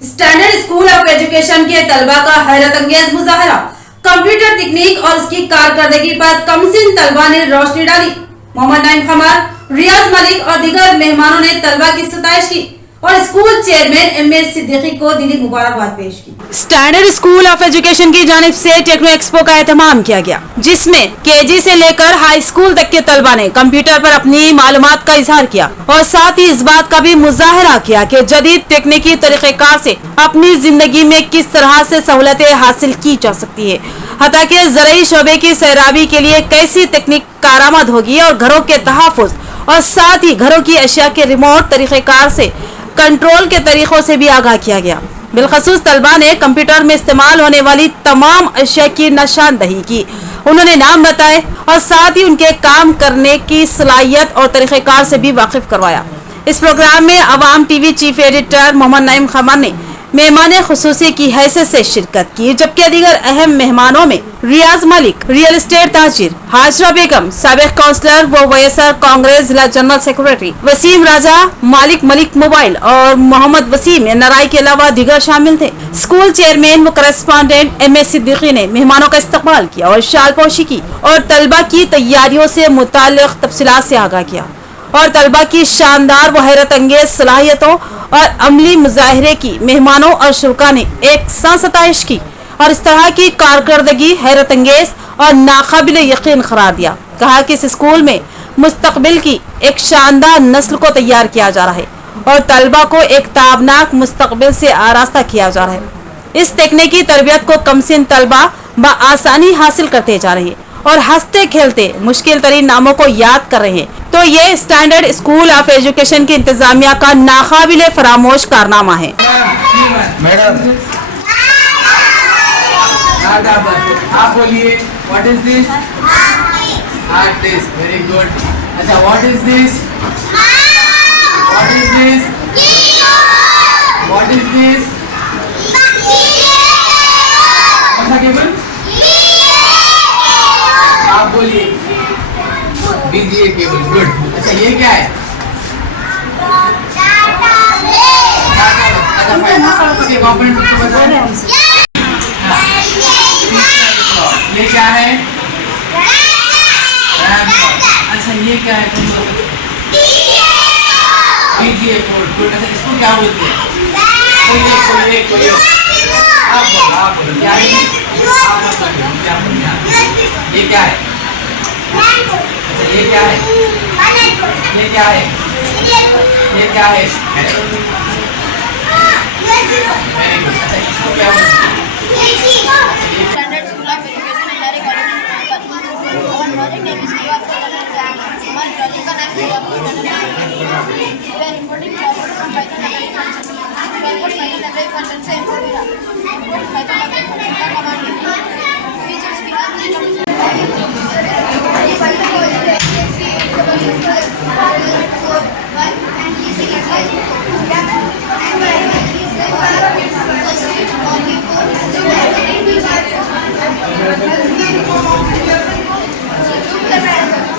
Standard school of education के तलबा का हैरत अंगेज मुजाहरा, कंप्यूटर तकनीक और उसकी कारकर्दगी पर कमसिन तलबा ने रोशनी डाली। मोहम्मद नईम खमार, रियाज मलिक और दीगर मेहमानों ने तलबा की सताइश की और स्कूल चेयरमैन एम.ए. सिद्दीकी को दिली मुबारकबाद पेश की। स्टैंडर्ड स्कूल ऑफ एजुकेशन की जानिब से टेक्नो एक्सपो का एहतमाम किया गया, जिसमें केजी से लेकर हाई स्कूल तक के तलबा ने कंप्यूटर पर अपनी मालूमात का इजहार किया और साथ ही इस बात का भी मुजाहरा किया कि जदीद तकनीकी तरीक़ेकार से अपनी जिंदगी में किस तरह से सहूलतें हासिल की जा सकती है, हता कि ज़राई शोबे की सैराबी के लिए कैसी तकनीक कारआमद होगी और घरों के तहफ़्फ़ुज़ और साथ ही घरों की अशिया के रिमोट तरीक़ेकार से कंट्रोल के तरीक़ों से भी आगाह किया गया। बिलखसूस तलबा ने कंप्यूटर में इस्तेमाल होने वाली तमाम अशिया की निशानदही की, उन्होंने नाम बताए और साथ ही उनके काम करने की सलाहियत और तरीक़ेकार से भी वाकिफ करवाया। इस प्रोग्राम में Awam TV chief editor Mohammad Naeem Khamar ने मेहमान खुसूसी की हैसियत से शिरकत की, जबकि दीगर अहम मेहमानों में रियाज मलिक, रियल एस्टेट ताजिर, हाजरा बेगम, साबिक काउंसलर व वयसर कांग्रेस जिला जनरल सेक्रेटरी, वसीम राजा, मालिक मलिक मोबाइल और मोहम्मद वसीम नराई के अलावा दीगर शामिल थे। स्कूल चेयरमैन व करस्पॉन्डेंट एम.ए. सिद्दीकी ने मेहमानों का इस्तकबाल किया और शालपोशी की और तलबा की तैयारियों से मुताल्लिक़ तफसीलात से आगाह किया और तलबा की शानदार व हैरत अंगेज सलाहियतों और अमली मुजाहरे की मेहमानों और शुरा ने एक साथ सताइश की और इस तरह की कारकर्दगी हैरत अंगेज और नाकाबिल यकीन करार दिया। कहा कि इस स्कूल में मुस्तकबिल की एक शानदार नस्ल को तैयार किया जा रहा है और तलबा को एक ताबनाक मुस्तकबिल से आरास्ता किया जा रहा है। इस तकनीकी तरबियत को कमसिन तलबा बआसानी हासिल करते जा रहे हैं और हंसते खेलते मुश्किल तरीन नामों को याद कर रहे हैं। तो ये स्टैंडर्ड स्कूल ऑफ एजुकेशन की इंतजामिया का नाकाबिले फरामोश कारनामा है। मैडम आप बोलिए, what is this? Hard disk, very good. अच्छा, what is this? What is this? What is this? कौन सा केबल? आप बोलिए, बीजीए केबल, गुड। अच्छा, ये क्या है? अच्छा, फाइन, इसके कंपोनेंट को बताओ। ये क्या है? अच्छा, ये क्या है? BGA code, good. अच्छा, इसको क्या बोलते हैं? कोई आप बोलो क्या है? आप बताओ क्या बोलते? ये क्या है? अच्छा, ये क्या है? ये क्या है? ये क्या है? Very good. अच्छा, इसको क्या बोलते हैं? Standard School of Education and Direct College. Our project name is Seva Program. हमारे project का नाम सेवा प्रोग्राम है। We are importing forward from Python library function. We import Python library function से import हुआ। Import Python library function का command है।